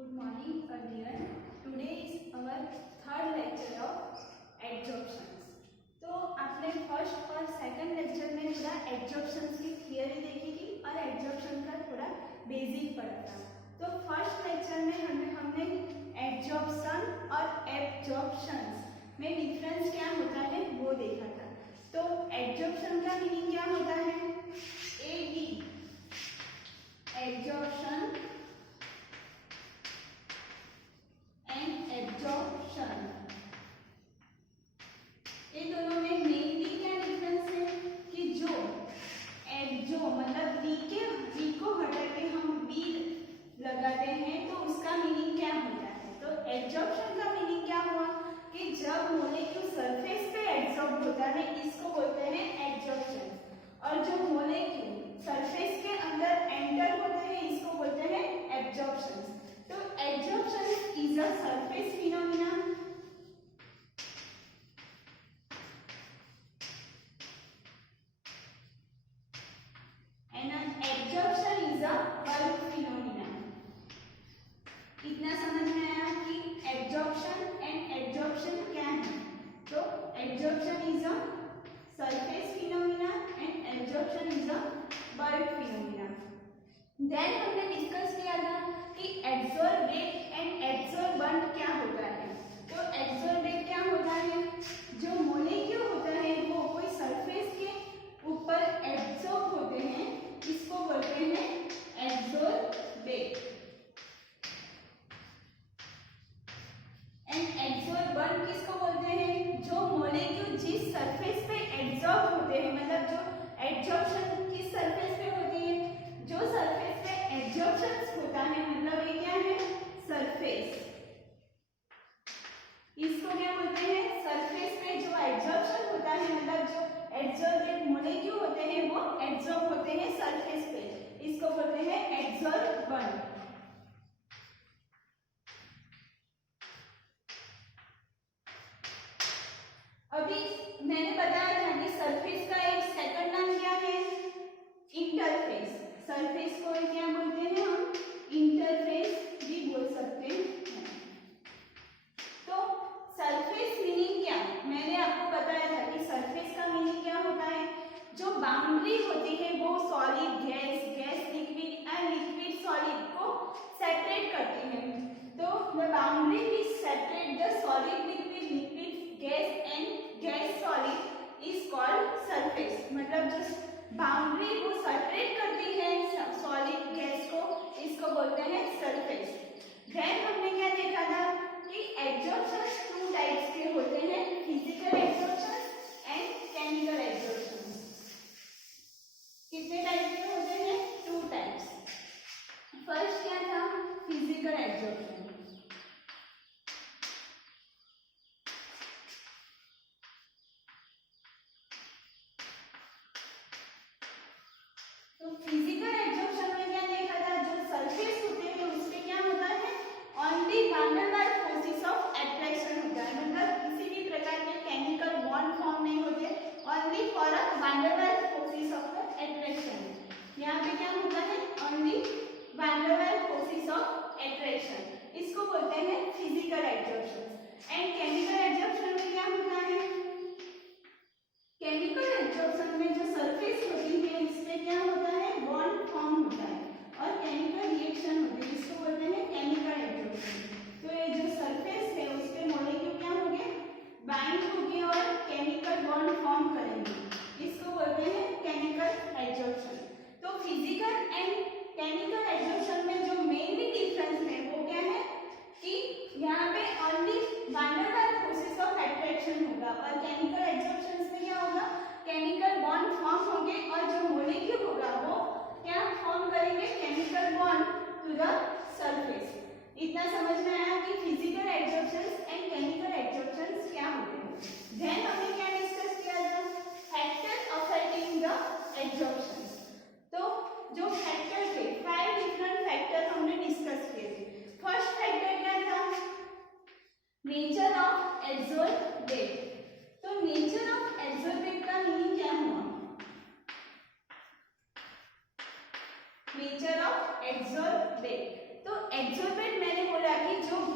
Good morning, everyone. Today is our third lecture of adsorptions. तो आपने first और second lecture में थोड़ा एडजॉर्प्शंस की थियरी देखी थी और एडजॉर्प्शन का थोड़ा बेसिक पढ़ा था। तो फर्स्ट लेक्चर में हमने एडजॉर्प्शन और एब्जॉर्प्शंस में डिफरेंस क्या होता है वो देखा था। तो एडजॉर्प्शन का मीनिंग क्या होता है? एडी एडजॉर्प्शन एंड एब्जॉर्प्शन, ये दोनों में मेनली क्या डिफरेंस है कि जो एब्जो मतलब वी को हटा के हम बी लगाते हैं तो उसका मीनिंग क्या होता है। तो एब्जॉर्प्शन का मीनिंग क्या हुआ कि जब मॉलिक्यूल सरफेस पे एब्जॉर्ब होता है इसको बोलते हैं एब्जॉर्प्शन, और जो मॉलिक्यूल सरफेस के अंदर एंटर होते हैं इसको बोलते हैं एब्जॉर्प्शन। तो absorption is a surface phenomena and an absorption is a bulk phenomena। इतना समझ में आया कि एब्जॉर्प्शन एंड एब्जॉर्प्शन क्या है। तो absorption is a surface phenomena and absorption is a bulk phenomena। Then हमने डिस्कस किया था कि एब्जॉर्बेट एंड एब्जॉर्बेंट क्या होता है। तो एब्जॉर्बेट क्या होता है? जो मॉलिक्यूल होता है वो कोई सरफेस के ऊपर एब्जॉर्ब होते हैं इसको बोलते हैं एब्जॉर्बेट, एंड एब्जॉर्बेंट किसको बोलते हैं? जो मॉलिक्यूल जिस सरफेस पे एब्जॉर्ब होते हैं, मतलब जो एब्जॉर्प्शन किस सरफेस पे होती है, जो सरफेस पे एब्जॉर्प्शन होता है मतलब ये क्या है? सरफेस। इसको क्या बोलते हैं? सरफेस पे जो एब्जॉर्प्शन होता है मतलब जो एब्जॉर्बेट मॉलिक्यूल होते हैं वो एब्जॉर्ब होते हैं सरफेस पे, इसको बोलते हैं एब्जॉर्बेंट। अभी मैंने बताया था कि सरफेस का एक सेकंड नाम क्या है? इंटरफेस। सरफेस को क्या बोलते हैं हम? इंटरफेस भी बोल सकते हैं। तो सरफेस मीनिंग क्या? मैंने आपको बताया था कि सरफेस का मीनिंग क्या होता है? जो बाउंड्री होती है वो solid gas, gas liquid and liquid solid को सेपरेट करती है। तो the boundary which separate the solid liquid, liquid gas and gas solid is called surface. मतलब जो बाउंड्री वो सेपरेट करती है सॉलिड गैस को, इसको बोलते हैं सरफेस। देन हमने क्या देखा था कि एब्जॉर्प्शन टू टाइप्स के होते हैं, physical absorption and chemical absorption. कितने टाइप के होते हैं? Two types. फर्स्ट क्या था? Physical absorption. तो फिजिकल एब्जॉर्प्शन में क्या देखा था? जो सरफेस होते हैं उसपे क्या होता है? Only van der Waals forces of attraction होता है, मतलब किसी भी प्रकार के केमिकल बॉन्ड फॉर्म नहीं होते, only for a van der Waals forces of attraction. यहाँ पे क्या होता है? Only van der Waals forces of attraction, इसको बोलते हैं physical absorption. And chemical absorption में क्या होता है? केमिकल एब्जॉर्प्शन में जो सरफेस होती है इसमें क्या होता है? बॉन्ड फॉर्म होता है और केमिकल रिएक्शन होती है, इसको बोलते हैं केमिकल एब्जॉर्प्शन। तो ये जो सरफेस है उसके मॉलिक्यूल क्या होंगे? बाइंड होंगे और केमिकल बॉन्ड फॉर्म करेंगे, इसको बोलते हैं केमिकल एब्जॉर्प्शन। तो फिजिकल एंड केमिकल एब्जॉर्प्शन में जो मेनली डिफरेंस है वो क्या है कि यहाँ पे only van der Waals forces of attraction होगा और केमिकल एब्जॉर्प्शन में क्या होगा? केमिकल बॉन्ड फॉर्म होंगे और जो मॉलिक्यूल होगा वो क्या फॉर्म करेंगे? Chemical bond to the surface. इतना समझ में आया कि physical absorptions and chemical absorptions क्या होते हैं। देन हमने क्या डिस्कस किया था? Factors affecting the absorptions. तो जो फैक्टर थे 5 डिफरेंट फैक्टर हमने डिस्कस किए थे। फर्स्ट फैक्टर क्या था? Nature of absorbent. तो नेचर ऑफ एब्जॉर्बेट का मीनिंग क्या हुआ? Nature of absorbent. तो एब्जॉर्बेट मैंने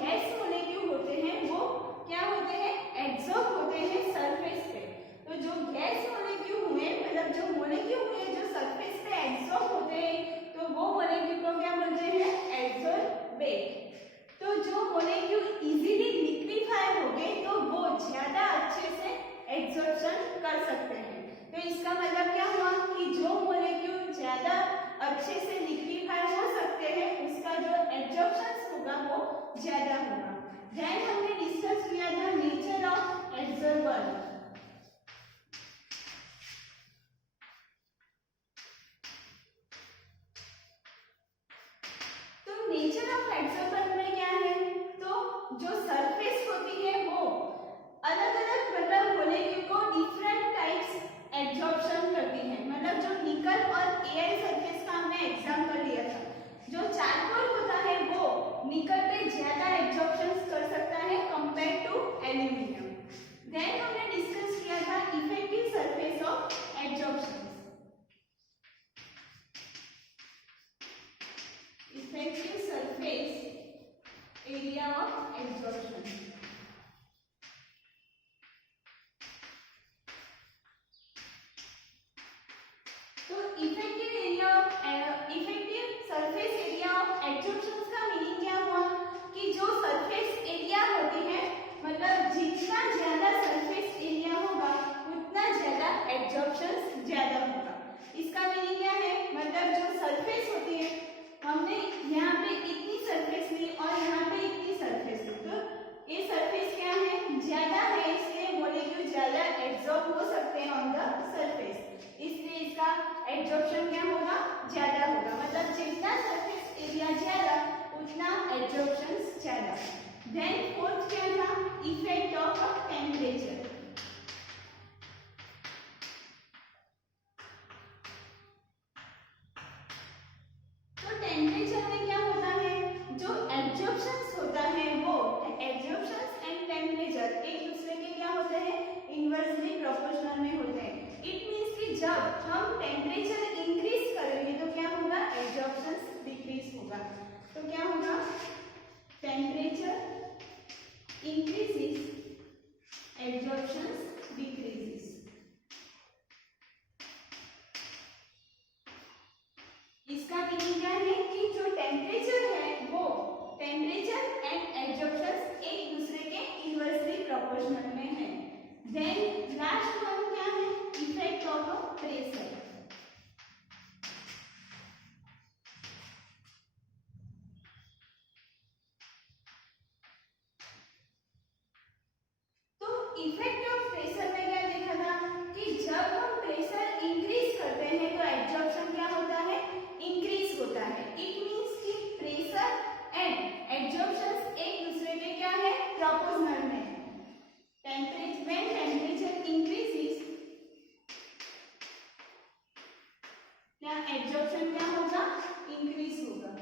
गैस मोलेक्यूल होते हैं वो क्या होते हैं, एब्जॉर्ब होते हैं सरफेस पे। तो जो गैस मोलेक्यूल हुए मतलब जो मोलेक्यूल हुए जो सरफेस पे एब्जॉर्ब होते हैं तो वो मोलेक्यूल को क्या बोलते हैं, एब्जॉर्बेट। तो जो मोलेक्यूल इजीली लिक्विफाई हो गए तो वो ज्यादा अच्छे से एब्जॉर्प्शन कर सकते हैं। तो इसका मतलब क्या हुआ कि जो मोलेक्यूल ज्यादा अच्छे से लिक्विफाई हो सकते हैं उसका जो एब्जॉर्प्शन होगा वो ज्यादा होगा। देन हमने डिस्कस किया था नेचर ऑफ एब्जॉर्बर। तो नेचर ऑफ एब्जॉर्बर में क्या है, तो जो सरफेस होती है वो अलग अलग मतलब मोलेक्यूल को डिफरेंट टाइप्स एब्जॉर्प्शन करती है। मतलब जो निकल और एआई सरफेस का हमने एग्जाम कर लिया था, जो चारकोल होता है वो निकल पे ज्यादा एब्जॉर्प्शन कर सकता है कंपेयर टू एल्यूमिनियम। देन हमने डिस्कस किया था effective surface of absorption. Effective surface area of absorption. तो effective surface area of absorption का मीनिंग क्या हुआ कि जो सरफेस एरिया होती है मतलब जितना ज्यादा सरफेस एरिया होगा उतना ज्यादा एब्जॉर्प्शन ज्यादा होगा। इसका मीनिंग क्या है, मतलब जो सरफेस होती है हमने यहाँ पे इतनी सरफेस ली और यहाँ पे इतनी सरफेस ली, तो ये सरफेस क्या है, ज्यादा है इसलिए मोलेक्यूल ज्यादा एब्जॉर्ब हो सकते हैं ऑन द सरफेस, इसलिए इसका एब्जॉर्प्शन क्या होगा, ज्यादा होगा। मतलब जितना सरफेस एरिया ज्यादा उतना एब्जॉर्प्शन ज्यादा। देन फोर्थ क्या था, इफेक्ट ऑफ टेम्परेचर। तो टेम्परेचर में क्या होता है, जो एब्जॉर्प्शन होता है वो एब्जॉर्प्शन एंड टेम्परेचर एक दूसरे के क्या होते हैं, इनवर्सली प्रोपोर्शनल में होते हैं। इट मींस कि जब हम टेम्परेचर इंक्रीज करेंगे तो क्या होगा, एब्जॉर्प्शन डिक्रीज होगा। तो क्या होगा, टेम्परेचर increases, absorption decreases। इसका मीनिंग क्या है कि जो टेम्परेचर है वो टेम्परेचर एंड एब्जॉर्प्शन एक दूसरे के इनवर्सली प्रोपोर्शनल में है। देन लास्ट वन क्या है, effect of pressure. Effect of pressure में क्या देखा था कि जब हम प्रेशर इंक्रीज करते हैं तो एब्जॉर्प्शन क्या होता है, इंक्रीज होता है। इट मींस कि प्रेशर एंड एब्जॉर्प्शन एक दूसरे के क्या है, प्रोपोर्शनल में। टेम्परेचर व्हेन टेम्परेचर इंक्रीजेस क्या एब्जॉर्प्शन क्या होगा, इंक्रीज होगा।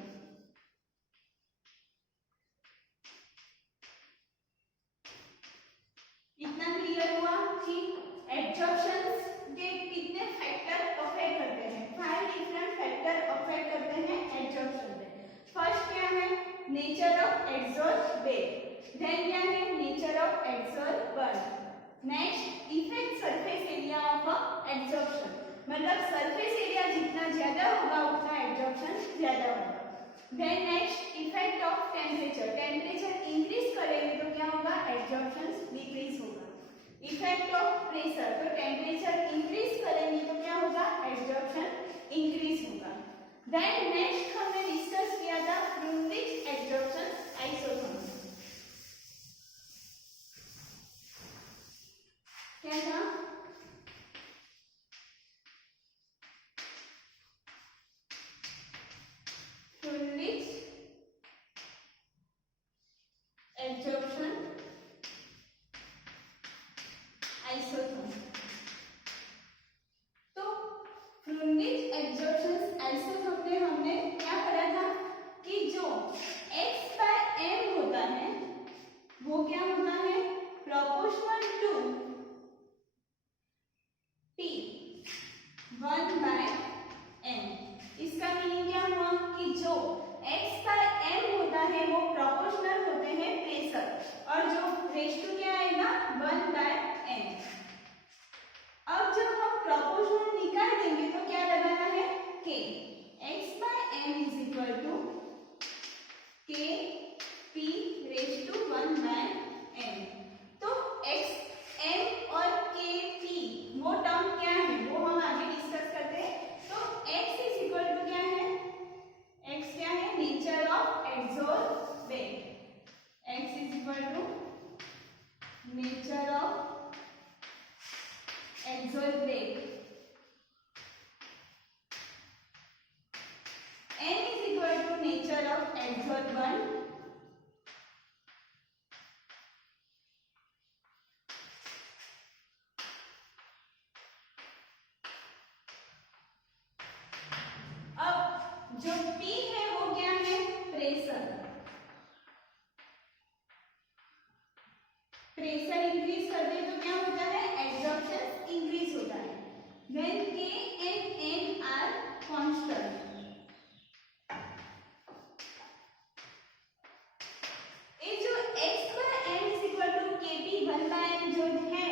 इतना क्लियर हुआ कि एब्जॉर्प्शन के कितने फैक्टर अफेक्ट करते हैं, 5 डिफरेंट फैक्टर अफेक्ट करते हैं एब्जॉर्प्शन पे। फर्स्ट क्या है, नेचर ऑफ एब्जॉर्बेट। देन क्या है, nature of absorber. Next effect surface area of absorption, मतलब सरफेस एरिया जितना ज्यादा होगा उतना एब्जॉर्प्शन ज्यादा होगा। Then next effect of temperature, temperature increase करेंगे तो क्या होगा, एब्जॉर्प्शन डिक्रीज होगा। इफेक्ट ऑफ प्रेशर, तो टेम्परेचर इंक्रीज करेंगे तो क्या होगा, एब्जॉर्प्शन इंक्रीज होगा। देन नेक्स्ट हमने डिस्कस किया था फ्लूइडिक एब्जॉर्प्शन आइसोथर्मल। क्या था, फ्लूइडिक एब्जॉर्प्शन आइसोथर्मल। तो फ्लूइडिक एब्जॉर्प्शन आइसोथर्मल में हमने क्या पढ़ा था कि जो x/m होता है वो क्या होता है, प्रोपोर्शनल टू t 1/m। इसका मीनिंग क्या हुआ कि जो x का m होता है वो प्रोपोर्शनल होते हैं प्रेशर और जो रेश टू क्या आएगा 1/n। अब जब हम प्रोपोर्शनल निकाल देंगे तो क्या लगाना है k x/m is equal to k p raise to 1/n। तो x m और k p वो टर्म क्या है वो हम आगे डिस्कस करते हैं। तो x इज इक्वल टू क्या है x क्या है nature of adsorbate. x is equal to nature of adsorbate. n is equal to nature of adsorbent। अब जो p है वो क्या है प्रेशर। प्रेशर इंक्रीज करते हैं तो क्या होता है एड्सॉर्प्शन इंक्रीज होता है। When k and n are constant, ये जो x/m is equal to kp 1/n जो है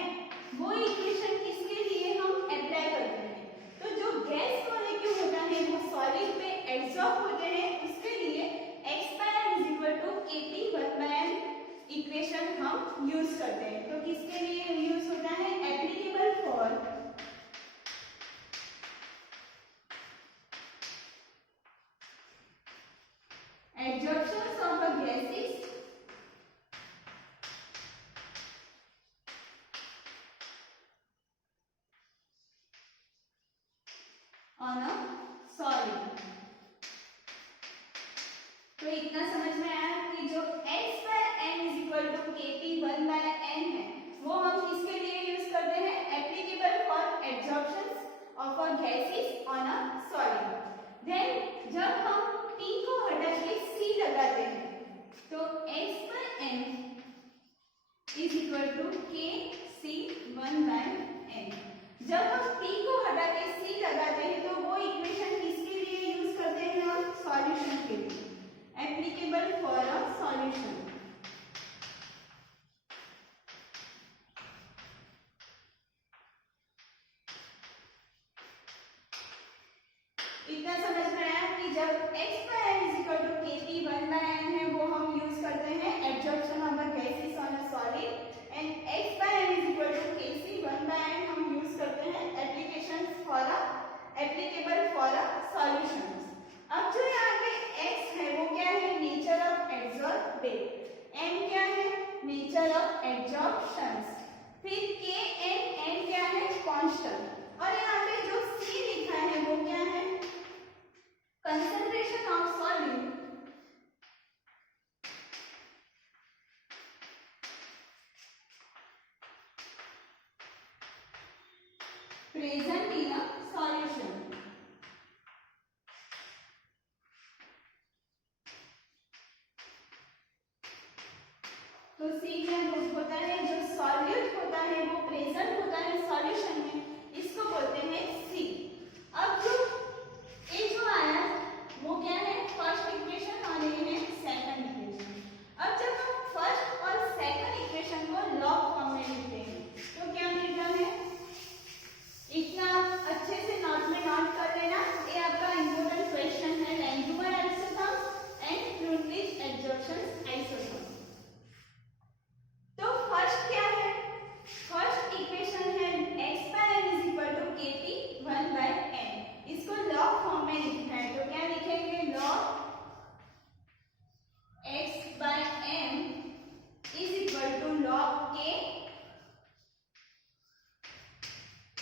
वो इक्वेशन किसके लिए हम अप्लाई करते हैं। तो जो गैस मॉलिक्यूल होता है वो सॉलिड पे एब्सॉर्ब होते हैं उसके लिए x/m is equal to kp 1/n equation हम यूज करते हैं। तो किसके लिए यूज होता है applicable for absorption of a gases on a solid. तो इतना समझ में आया कि जो x/m is equal to kp 1/n है वो हम किसके लिए यूज करते हैं applicable for absorption of a gases on a solid. Then जब हम p को हटा के c लगाते हैं तो x/m is equal to kc 1/n। जब हम p को हटा के c लगाते हैं तो वो इक्वेशन किसके लिए यूज करते हैं हम सॉल्यूशन के लिए एप्लीकेबल फॉर अ सॉल्यूशन। इतना समझ में आया कि जब x/m is equal to kp 1/n है वो हम यूज करते हैं absorption of the gases on a solid and x/m is equal to kc 1/n हम यूज करते हैं applications for a applicable for a solutions. अब जो यहाँ पे x है वो क्या है nature of adsorbate, m क्या है नेचर ऑफ एड्सॉर्प्शंस, फिर k and n क्या है कांस्टेंट और यहाँ पे जो c लिखा है वो क्या है concentration of solute present in a solution। तो C क्या होता है जो सॉल्यूट होता है वो प्रेजेंट होता है सॉल्यूशन में इसको बोलते हैं C। अब जो ए जो आया वो क्या है फर्स्ट इक्वेशन और ये है सेकंड इक्वेशन। अब जब हम फर्स्ट और सेकंड इक्वेशन को लॉग फॉर्म में लिखते हैं तो क्या मिलता है इतना अच्छे से नोट में नोट कर लेना। ये आपका इंपॉर्टेंट क्वेश्चन है लैंगुअर आइसोटोप एंड फ्रूटलिज एब्जॉर्प्शन आइसोटोप। तो फर्स्ट क्या है फर्स्ट इक्वेशन है x/m is equal to kp 1/n। इसको लॉग फॉर्म में लिखना है तो क्या लिखेंगे log x/m is equal to log k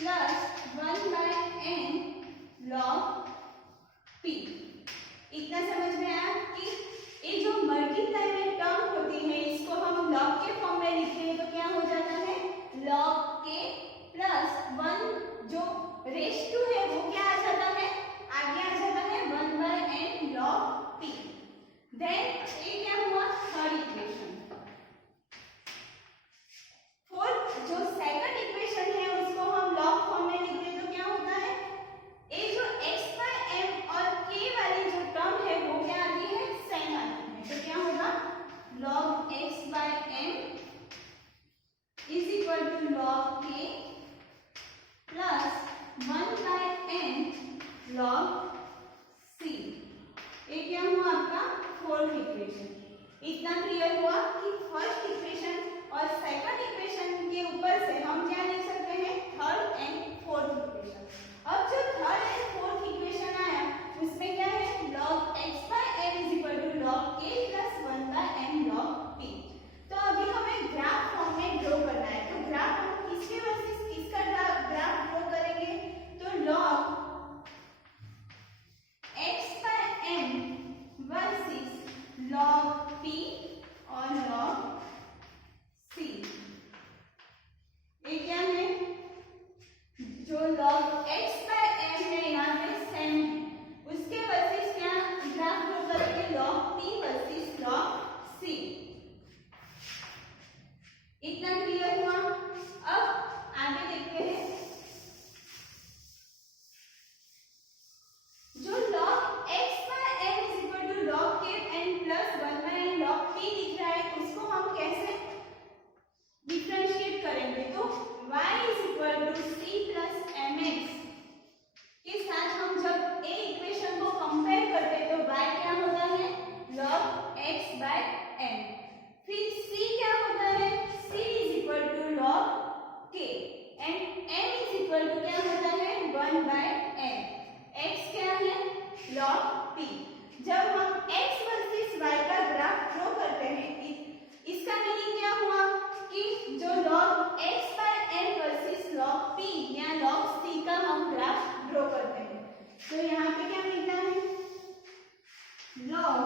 plus 1/n log p। इतना समझ में आया कि ये जो मल्टीप्लाई में टर्म होती है इसको हम लॉग के फॉर्म में लिखते हैं तो क्या हो जाता है log k प्लस 1 जो रेश टू है वो क्या आ जाता है आगे आ जाता है 1/n log p। देन ये क्या हुआ थर्ड इक्वेशन। फोर्थ जो सेकंड इक्वेशन है उसको हम लॉग फॉर्म में लिखते हैं तो क्या होता है ये जो x/m और k वाली जो टर्म है वो क्या आती है 1/n log c। ये क्या हुआ आपका फोर्थ इक्वेशन। इतना क्लियर हुआ कि फर्स्ट इक्वेशन और सेकंड इक्वेशन के ऊपर से हम क्या लिख सकते हैं, थर्ड एंड फोर्थ इक्वेशन। अब जो थर्ड एंड फोर्थ इक्वेशन आया उसमें क्या है, log x/n is equal to log k plus 1/n log p। तो अभी हमें ग्राफ फॉर्म में ड्रॉ करना है। तो ग्राफ हम किसके वर्सेस किसका ग्राफ ड्रॉ करेंगे, तो log x/n versus log p और log c। ये क्या है, जो log x/n है यहाँ पे सेम है, उसके वर्सेस क्या ग्राफ ड्रॉ करेंगे, log p versus log c। इतना क्लियर हुआ। अब आगे देखते हैं, जो log x/n is equal to log k n plus 1/n log p दिख रहा है उसको हम कैसे डिफरेंशिएट करेंगे, तो y is equal to c plus mx के साथ हम जब ए इक्वेशन को कंपेयर करते हैं तो y क्या होता है, log x/n। फिर c क्या होता है, c is equal to log k and m is equal to क्या होता है, 1/n। x क्या है, log p। जब हम x वर्सेस y का ग्राफ ड्रॉ करते हैं, इसका मीनिंग क्या हुआ कि जो log x/n versus log p या log c का हम ग्राफ ड्रॉ करते हैं। तो यहाँ पे क्या मिलता है, log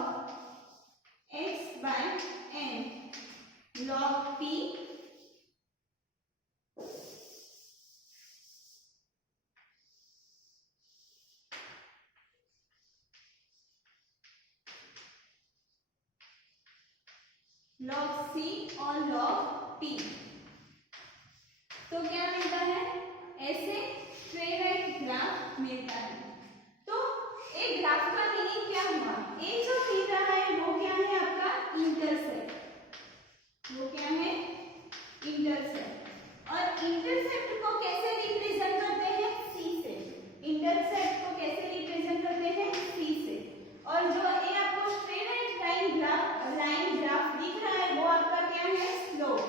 x/n log p log c और log p। तो क्या मिलता है, ऐसे स्ट्रेट लाइन ग्राफ मिलता है। तो एक ग्राफ का मीनिंग क्या हुआ, ये जो मिल रहा है वो क्या है आपका इंटरसेप्ट, वो क्या है इंटरसेप्ट। और इंटरसेप्ट को कैसे रिप्रेजेंट करते हैं, c से। इंटरसेप्ट को कैसे रिप्रेजेंट करते हैं, c से। और जो ये आपको स्ट्रेट लाइन ग्राफ दिख रहा है वो आपका क्या है, स्लोप।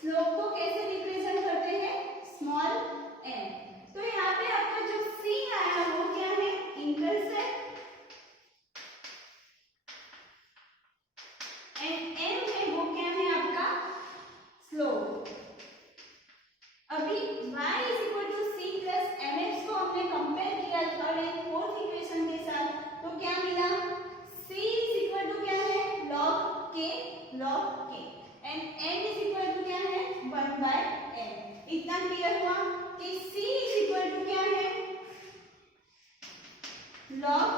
स्लोप को कैसे रिप्रेजेंट करते हैं, स्मॉल m। तो यहाँ पे आपका जो c आया वो क्या है, इंटरसेप्ट एंड m है वो क्या है आपका स्लोप। अभी y is equal to c plus mx को हमने कंपेयर किया थर्ड एंड फोर्थ इक्वेशन के साथ, तो क्या मिला, c इज इक्वल टू क्या है, log k and m is equal to क्या है, 1/n। इतना क्लियर हुआ कि c इज इक्वल टू क्या है, log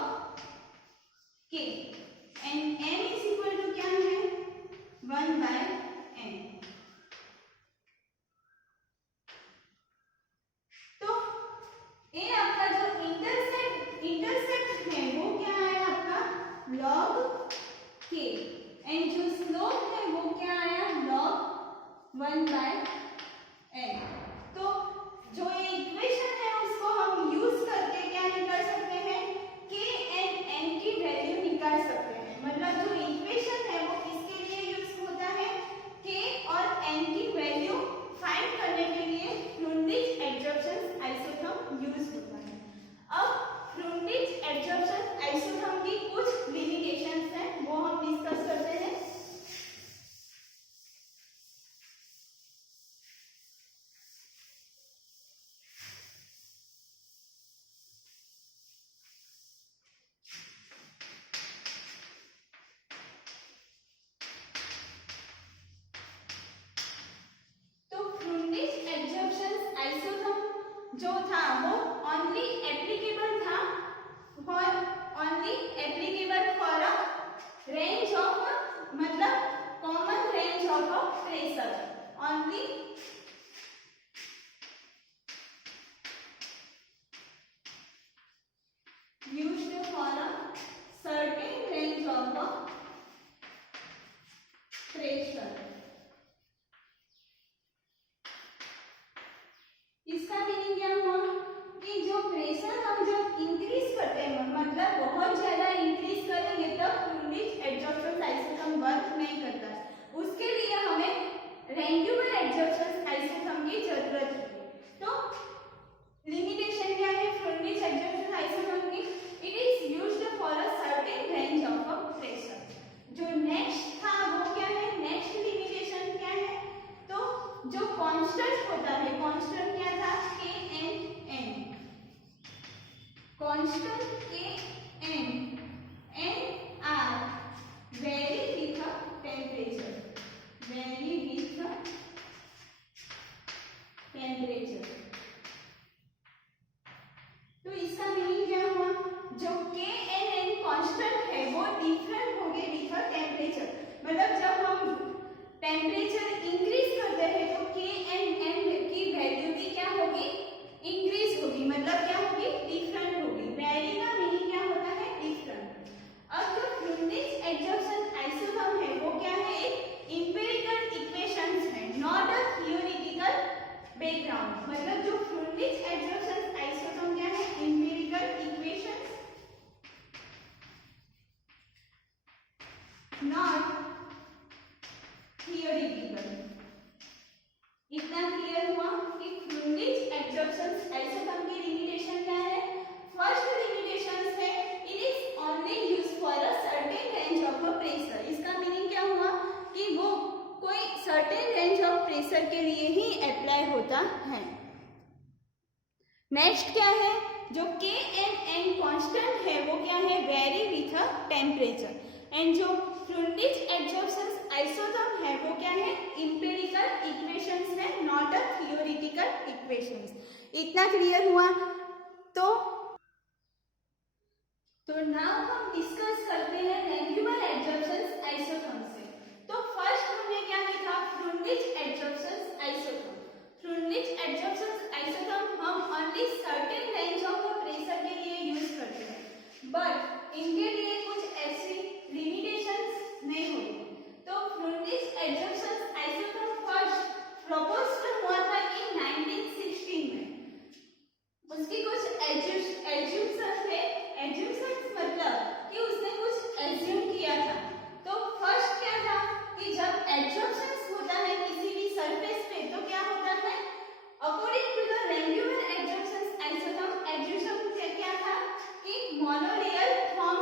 k and m is equal to क्या है, 1/n। तो ये आपका जो इंटरसेप्ट है वो क्या है आपका, log k एंड जो स्लोप है वो क्या आया, log 1/n। तो जो ये इक्वेशन है उसको हम यूज करके क्या निकाल सकते हैं, k एंड n की वैल्यू निकाल सकते हैं। मतलब जो इक्वेशन है वो किसके लिए यूज होता है, k और n की वैल्यू फाइंड करने के लिए फ्रूनडिच एडजॉर्प्शन आइसोथर्म यूज होता है। अब फ्रूनडिच एडजॉर्प्शन आइसोथर्म की कुछ लिमिटेशंस हैं वो हम डिस्कस करते हैं। जो था वो ओनली एप्लीकेबल था फॉर अ रेंज ऑफ, मतलब common range of a pressure, only used for a certain range of a pressure. इसका मीनिंग क्या हुआ कि एडजॉर्प्शन आइसोथर्म की जरूरत होगी। तो लिमिटेशन क्या है फ्लूइड एडजॉर्प्शन आइसोथर्म की? It is used for a certain range of a pressure. जो नेक्स्ट था वो क्या है, नेक्स्ट लिमिटेशन क्या है, तो जो कांस्टेंट होता है, कांस्टेंट क्या था, K n, constant K n are vary with temperature, vary with temperature. तो इसका मीनिंग क्या हुआ, जो के एन एन कांस्टेंट है वो डिफरेंट हो गए विथ टेम्परेचर। मतलब जब हम टेम्परेचर इंक्रीज करते हैं तो के एन एन की वैल्यू भी क्या होगी, इंक्रीज होगी, मतलब क्या होगी, डिफरेंट होगी। वेरी का मीनिंग क्या होता है, डिफरेंट। अब जो फ्लूइड एडजॉर्प्शन आइसोथर्म है वो क्या है, एक एम्पिरिकल इक्वेशंस है, नॉट अ थियोरेटिकल बैकग्राउंड। मतलब जो फ्लूइड एडजॉर्प्शन आइसोथर्म क्या है, एम्पिरिकल इक्वेशंस, नॉट थियोरेटिकल। इतना क्लियर हुआ कि फ्लूइड एडजॉर्प्शन आइसोथर्म की लिमिटेशन क्या है। फर्स्ट लिमिटेशन है it is only used for a certain range of a pressure. इसका मीनिंग क्या हुआ कि वो कोई सर्टेन रेंज ऑफ प्रेशर के लिए ही अप्लाई होता है। नेक्स्ट क्या है, जो के एन कांस्टेंट है वो क्या है, वेरी विथ टेम्परेचर। एंड जो फ्लूइड एडजॉर्प्शन आइसोथर्म है वो क्या है, एम्पिरिकल इक्वेशंस है, नॉट अ थियोरेटिकल इक्वेशंस। इतना क्लियर हुआ। तो नाउ हम डिस्कस करते हैं रेगुलर एडजॉर्प्शन आइसोथर्म से। तो फर्स्ट हमने क्या देखा, fluid adsorption isotherm. Fluid adsorption isotherm हम only certain range of pressure के लिए यूज करते हैं, बट इनके लिए कुछ ऐसी लिमिटेशंस नहीं होती। तो fluid adsorption isotherm first proposed हुआ था इन 1916 में। उसकी कुछ एज्यूम्शंस थे, एज्यूम्शंस मतलब कि उसने कुछ एज्यूम किया था। तो फर्स्ट क्या था कि जब एडजॉर्प्शंस होता है किसी भी सरफेस पे तो क्या होता है, according to the regular adsorption isotherm assume क्या था कि मोनोलेयर फॉर्म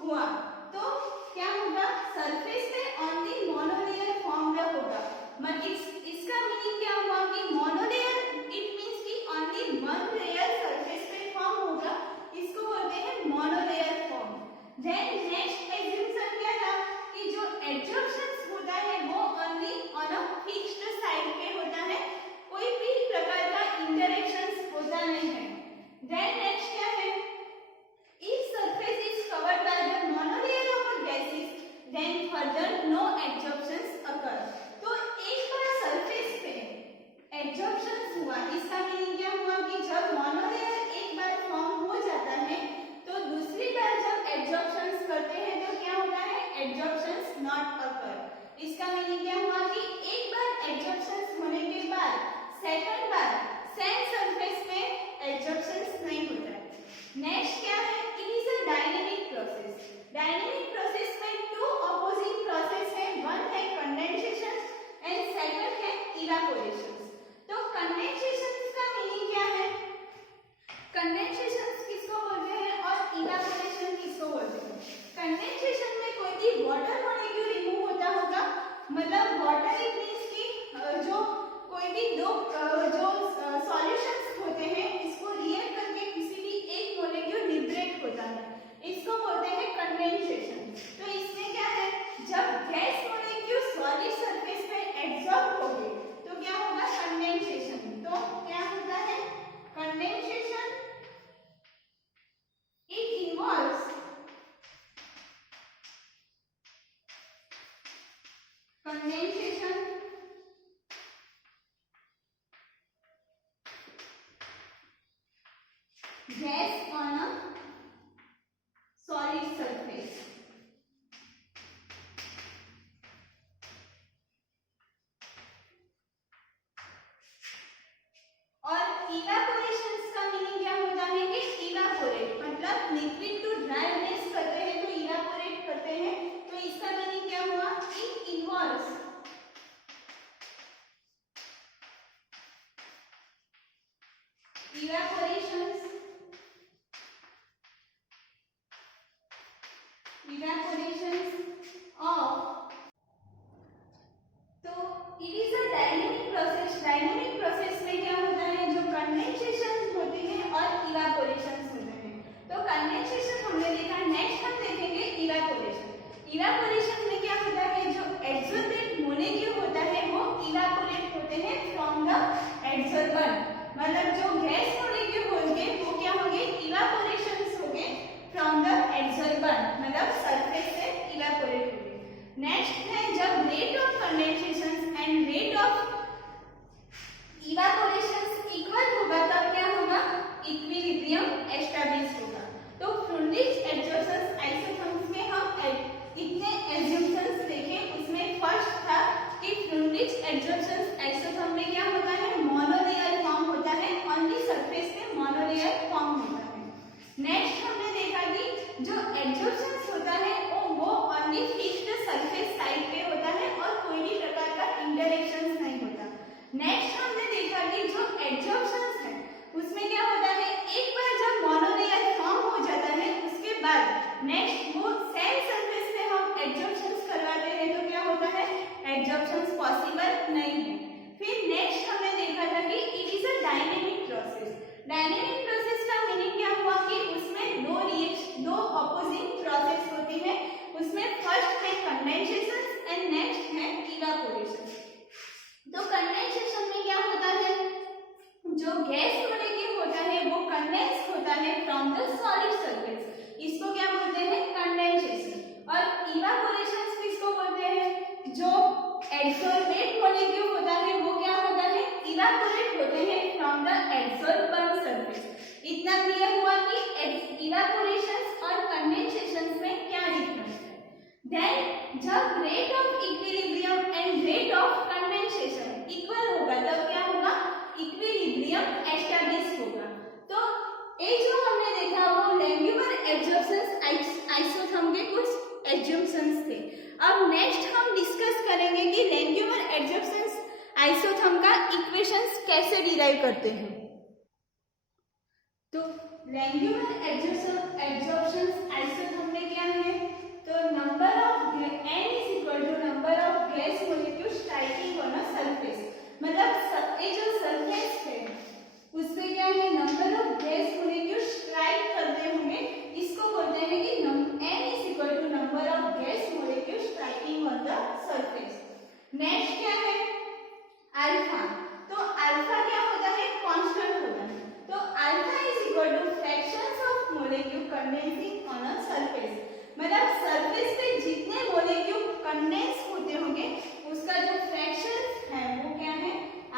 हुआ। तो क्या होगा, सरफेस पे ओनली मोनोलेयर फॉर्म होगा। मतलब इसका मीनिंग क्या हुआ कि मोनोलेयर इट मींस कि ओनली वन लेयर सरफेस पे फॉर्म होगा, इसको बोलते हैं monolayer form. Then next assumption क्या था कि जो एडजॉर्प्शंस होता है वो only on a fixed side पे होता है, कोई भी प्रकार का इंटरेक्शंस होता नहीं है। देन नेक्स्ट क्या है, if surface is covered by the monolayer of gases then further no adsorptions occur। तो एक बार सरफेस पे एडजॉर्प्शंस हुआ, इसका मीनिंग क्या हुआ कि जब मोनोलेयर एक बार फॉर्म हो जाता है तो दूसरी बार जब एडजॉर्प्शंस करते हैं तो क्या होता है, एडजॉर्प्शंस नॉट अकर। इसका मीनिंग क्या हुआ कि एक बार एडजॉर्प्शंस होने के बाद सेकंड बार सेम सरफेस पे एडजॉर्प्शंस नहीं होता है। नेक्स्ट क्या है, it is a dynamic process. Dynamic process में टू ऑपोजिंग प्रोसेस है, वन है कंडेंसेशन एंड सेकंड है इवापोरेशन। तो कंडेंसेशन का मीनिंग क्या है, कंडेंसेशन किसको बोलते हैं और इवापोरेशन किसको बोलते हैं। कंडेंसेशन में कोई भी वाटर मॉलिक्यूल रिमूव होता होगा, मतलब वाटर इट मींस कि जो कोई भी दो जो सॉल्यूशंस होते हैं इसको रिएक्ट करके किसी भी एक मॉलिक्यूल लिबरेट होता है, इसको बोलते हैं कंडेंसेशन। तो इसमें क्या है, जब गैस मॉलिक्यूल सॉलिड सरफेस पे एब्जॉर्ब होंगे तो क्या होगा, कंडेंसेशन। तो क्या होता है condensation, it involves condensation gas on a solid surface। और इवापोरेशन का मीनिंग क्या होता है कि इवापोरेट, मतलब लिक्विड टू ड्राईनेस करते हैं तो इवापोरेट करते हैं। तो इसका मीनिंग क्या हुआ, इट इन्वॉल्व्स एडजॉर्प्शन पॉसिबल नहीं है। फिर नेक्स्ट हमने देखा था कि it is a dynamic process. Dynamic process का मीनिंग क्या हुआ कि उसमें दो ऑपोजिंग प्रोसेस होती है। उसमें फर्स्ट है कंडेंसेशन एंड नेक्स्ट है इवापोरेशन। तो कंडेंसेशन में क्या होता है, जो गैस मॉलिक्यूल होता है वो कंडेंस होता है फ्रॉम द सॉलिड सरफेस, इसको क्या बोलते हैं कंडेंसेशन। और इवापोरेशन किसको बोलते हैं, जो एडसॉर्बेट मॉलिक्यूल होता है वो क्या होता है इवापोरेट होते हैं फ्रॉम द एडसॉर्बेंट सरफेस। इतना क्लियर हुआ कि इवापोरेशन और कंडेंसेशन में क्या डिफरेंस है। देन जब rate of equilibrium and rate of condensation equal होगा तब क्या होगा, इक्विलिब्रियम एस्टैब्लिश होगा। तो ये जो हमने देखा वो लैंग्यूलर एब्जॉर्प्शंस आइसोथर्म के कुछ एज्यूम्पशंस थे। अब नेक्स्ट हम डिस्कस करेंगे कि लैंग्यूलर एब्जॉर्प्शंस आइसोथर्म का इक्वेशंस कैसे डिराइव करते हैं। तो लैंग्यूलर एब्जॉर्प्शंस आइसोथर्म में क्या है, तो number of n is equal to number of gas molecule striking on a surface. मतलब ये जो सरफेस है उस पे क्या है number of gas molecule strike करते होंगे, इसको बोलते हैं कि n is equal to number of gas molecule striking on the surface. Next क्या है अल्फा। तो अल्फा क्या होता है कांस्टेंट होता है। तो alpha is equal two fractions of molecule condensing on a surface. मतलब सरफेस पे जितने मॉलिक्यूल कंडेंस होते होंगे उसका जो फ्रैक्शन है वो क्या है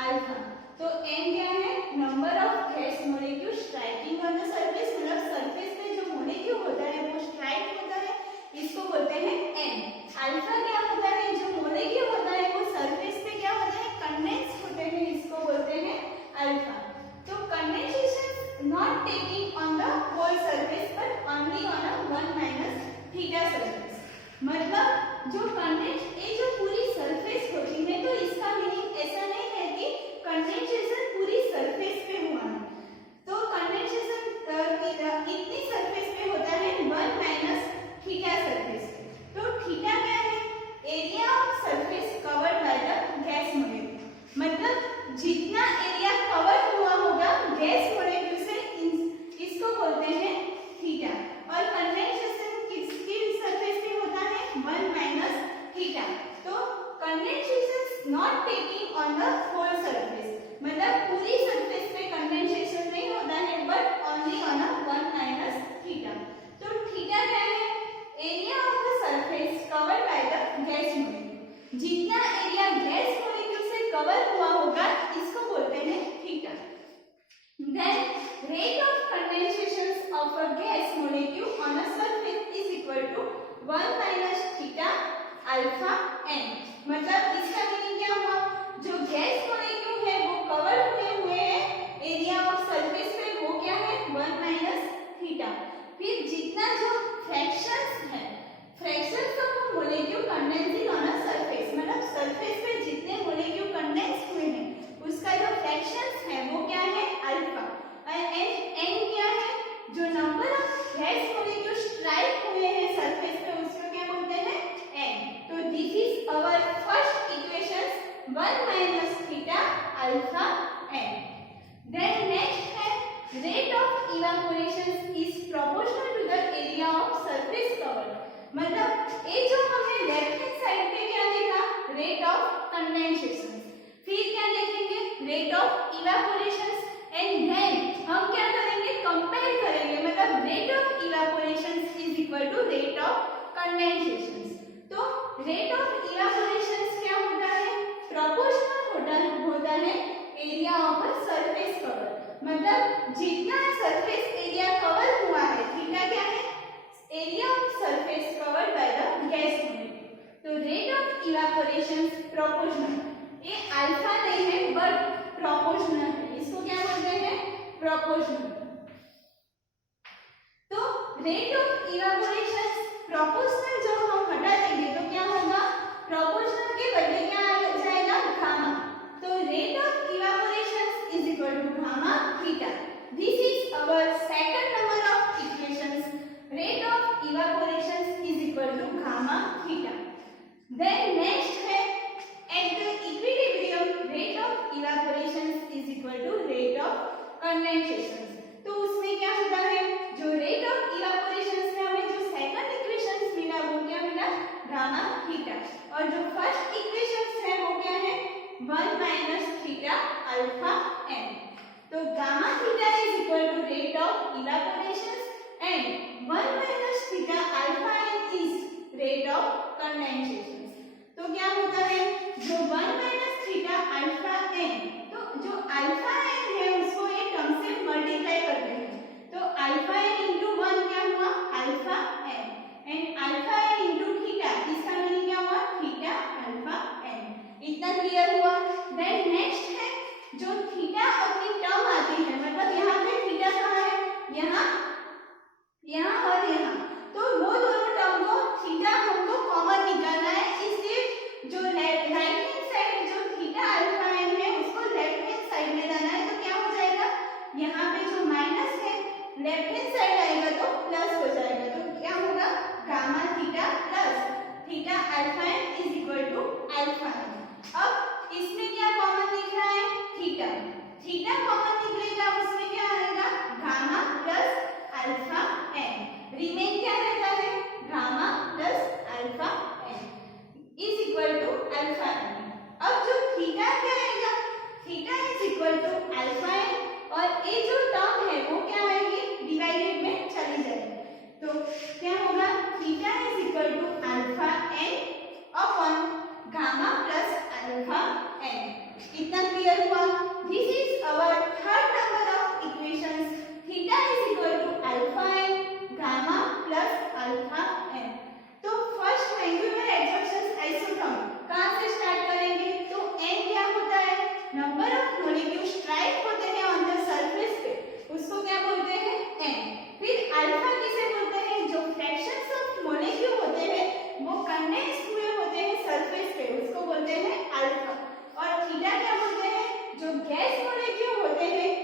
अल्फा। तो n क्या है number of gas molecule striking on the surface. मतलब सरफेस पे जो मॉलिक्यूल होता है वो स्ट्राइक होता है, इसको बोलते हैं n। अल्फा क्या होता है, जो मॉलिक्यूल होता है वो सरफेस पे क्या होता है कंडेंस होते हैं, इसको बोलते हैं अल्फा। तो condensation not taking on the whole surface but only on a 1 - theta surface. मतलब जो कंडेंस ये जो पूरी सरफेस होती है तो इसका मीनिंग ऐसा नहीं है कि कंडेंसेशन पूरी सरफेस पे हुआ है। तो कंडेंसेशन कितनी सरफेस पे होता है 1 - थीटा सरफेस पे। तो थीटा क्या है area of surface covered by the gas molecule. मतलब जितना एरिया कवर हुआ होगा गैस मॉलिक्यूल से इसको बोलते हैं थीटा। और कंडेंसेशन किसकी सरफेस पे होता है 1 - थीटा। तो condensation not taking on the whole surface, मतलब पूरी सरफेस पे कंडेंसेशन नहीं होता है but only on a 1 - theta. तो थीटा क्या है area of the surface covered by the gas molecule. जितना एरिया गैस मॉलिक्यूल से कवर हुआ होगा इसको बोलते हैं theta. Then rate of condensation of a gas molecule on a surface is equal to 1 - theta alpha n। मतलब इसका meaning क्या हुआ, जो गैस मॉलिक्यूल है वो कवर हुए हैं एरिया ऑफ सरफेस पे वो क्या है 1 - थीटा। फिर जितना जो फ्रैक्शंस है fractions of molecule condensing on a surface, मतलब सरफेस पे जितने मॉलिक्यूल कंडेंस हुए हैं उसका जो फ्रैक्शंस है वो क्या है अल्फा। n क्या है जो number of gas molecule strike हुए हैं सरफेस पे उसको क्या बोलते हैं n। तो this is our first equation 1 - theta alpha n। Then next है rate of evaporation is proportional to the area of surface covered. मतलब ये जो हमने लेफ्ट हैंड साइड पे क्या देखा रेट ऑफ कंडेंसेशन, फिर क्या देखेंगे rate of evaporation and then हम क्या करेंगे कंपेयर करेंगे, मतलब rate of evaporation is equal to rate of condensation. तो रेट ऑफ इवापोरेशन क्या होता है प्रोपोर्शनल होता है area of a surface cover. मतलब जितना सरफेस एरिया कवर हुआ है थीटा क्या है area of surface covered by the gas molecule. तो रेट ऑफ इवापोरेशन प्रोपोर्शनल, ये अल्फा नहीं है बट प्रोपोर्शनल है, इसको क्या बोलते हैं प्रोपोर्शनल। तो रेट ऑफ इवापोरेशन प्रोपोर्शनल जो हम हटा देंगे तो क्या होगा प्रोपोर्शनल के बदले क्या आ जाएगा गामा। तो rate of evaporation is equal to gamma theta. This is our second number of equations, rate of evaporation is equal to gamma theta. Then next है यहाँ और यहाँ, तो वो दोनों टर्म को थीटा हमको कॉमन निकालना है, इसलिए जो राइट हैंड साइड जो थीटा अल्फा एन है उसको लेफ्ट हैंड साइड में लाना है। तो क्या हो जाएगा, यहाँ पे जो माइनस है लेफ्ट हैंड साइड आएगा तो प्लस हो जाएगा। तो क्या होगा, gamma theta plus theta alpha N is equal to alpha n. अब इसमें क्या कॉमन दिख रहा है, थीटा, थीटा कॉमन निकलेगा, उसमें क्या आएगा, gamma plus alpha n, remain क्या रहता है, gamma plus alpha N is equal to alpha n. अब जो थीटा क्या आएगा, theta is equal to alpha n, और ये जो टर्म है वो क्या आएगी, डिवाइडेड में चली जाएगी। तो क्या होगा, theta is equal to alpha N upon gamma plus alpha n. इतना क्लियर हुआ। This is our third number of equations, theta is equal to alpha N gamma plus alpha N. तो फर्स्ट एंगुलर एडजॉर्प्शन आइसोटर्म कहां से start करेंगे, तो N क्या होता है, नंबर ऑफ मॉलिक्यूल्स स्ट्राइक होते हैं ऑन द सरफेस पे, उसको क्या बोलते हैं, एन। फिर अल्फा किसे बोलते हैं, जो फ्रैक्शंस ऑफ मॉलिक्यूल होते हैं वो कंडेंस हुए होते हैं सरफेस पे, उसको बोलते हैं अल्फा। और थीटा क्या बोलते हैं, जो गैस मॉलिक्यूल होते हैं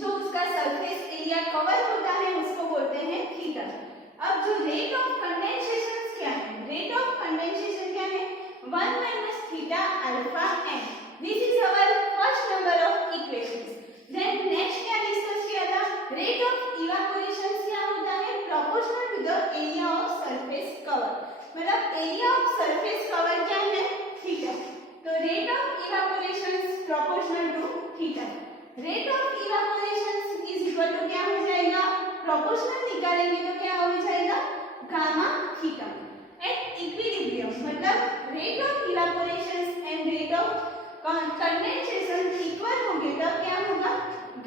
जो उसका सरफेस एरिया कवर होता है उसको बोलते हैं थीटा। अब जो रेट ऑफ कंडेंसेशन क्या है, रेट ऑफ कंडेंसेशन क्या है, 1 minus theta alpha N. This is our first number of equations. Then next क्या डिस्कस किया था, रेट ऑफ इवापोरेशन क्या होता है, proportional to the area of surface cover, मतलब एरिया ऑफ सरफेस कवर क्या है, थीटा। तो rate of evaporation proportional to theta, rate of evaporation is equal to क्या हो जाएगा, प्रोपोर्शनल निकालेंगे तो क्या हो जाएगा, गामा थीटा एट इक्विलिब्रियम, मतलब rate of evaporation and rate of condensation equal होंगे तब क्या होगा,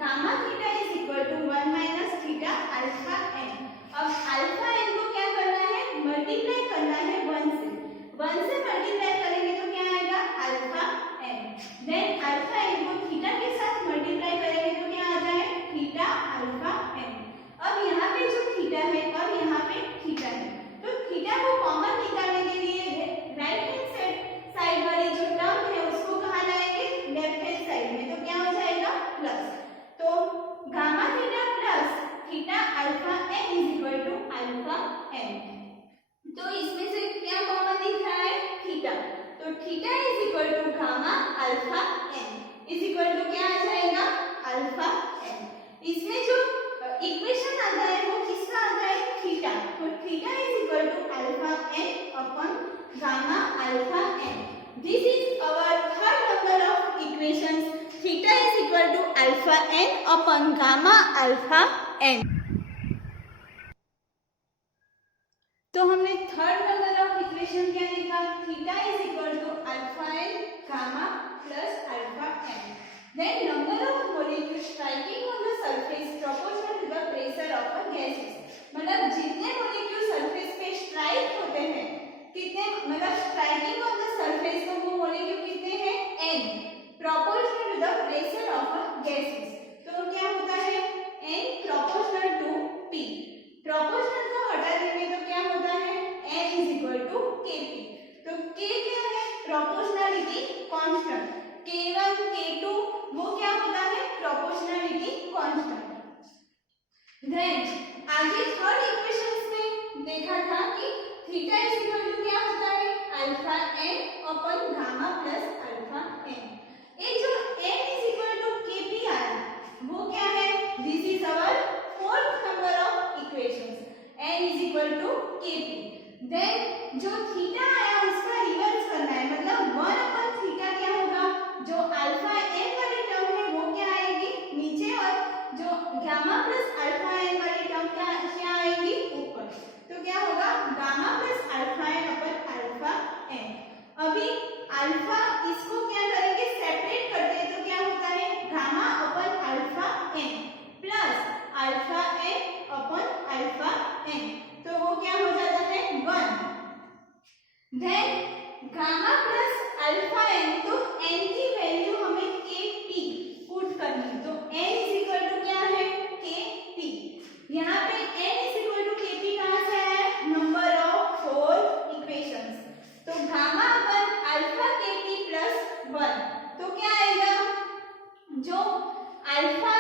gamma theta is equal to 1 minus theta alpha n. अब अल्फा एन को क्या करना है, मल्टीप्लाई करना है 1 से, 1 से मल्टीप्लाई करेंगे तो क्या आएगा, अल्फा एन। देन अल्फा एन को थीटा के साथ मल्टीप्लाई करेंगे तो क्या आता है, थीटा अल्फा एन। अब यहाँ पे जो थीटा है और यहाँ पे थीटा है, तो थीटा को कॉमन निकालने के लिए राइट हैंड साइड वाली जो टर्म है उसको कहाँ लाएंगे, लेफ्ट हैंड साइड में, तो क्या हो जाएगा, प्लस। तो gamma theta plus theta alpha N is equal to alpha N. तो इसमें से क्या कॉमन दिख रहा है, थीटा, तो theta is equal to gamma alpha N is equal to क्या आ जाएगा, अल्फा एन। इसमें जो इक्वेशन आता है वो किसका आता है, थीटा, तो theta is equal to alpha N upon gamma alpha N. This is our third number of equations, theta is equal to alpha N upon gamma alpha N. तो हमने थर्ड नंबर ऑफ इक्वेशन क्या लिखा, theta is equal to alpha N gamma plus alpha N. Then number of molecules striking on the surface proportional to the pressure of a gases, मतलब जितने molecule surface पे strike होते हैं, कितने, मतलब striking on the surface, तो वो molecule कितने हैं, n, proportional to the pressure of a gases. तो क्या होता है, n proportional to p, proportional को हटा देंगे तो क्या होता है, n is equal to kp। तो k क्या है, प्रोपोर्शनलिटी कांस्टेंट, k1 k2 वो क्या होता है, प्रोपोर्शनलिटी कांस्टेंट। देन आगे थर्ड इक्वेशन में देखा था कि थीटा इज इक्वल टू क्या होता है, alpha N upon gamma plus alpha N. ये जो n is equal to kp आया वो क्या है, this is our fourth number of equations, n is equal to kp। Then जो थीटा आया उसका रिवर्स करना है, मतलब 1 अपॉन थीटा क्या होगा, जो अल्फा एन वाली टर्म है वो क्या आएगी नीचे, और जो गामा प्लस अल्फा एन वाली टर्म क्या आएगी ऊपर। तो क्या होगा, gamma plus alpha N upon alpha N. अभी अल्फा इसको क्या करेंगे, सेपरेट करते हैं, तो क्या होता है, gamma upon alpha N plus alpha N upon alpha N, तो वो क्या हो जाता है 1। Then gamma plus alpha N, तो n की वैल्यू हमें kp पुट करनी है, तो n इज इक्वल टू क्या है, kp। यहाँ पे n is equal to kp कहाँ से आया? Number of 4 equations. तो gamma upon alpha kp plus 1, तो क्या आएगा? जो अल्फा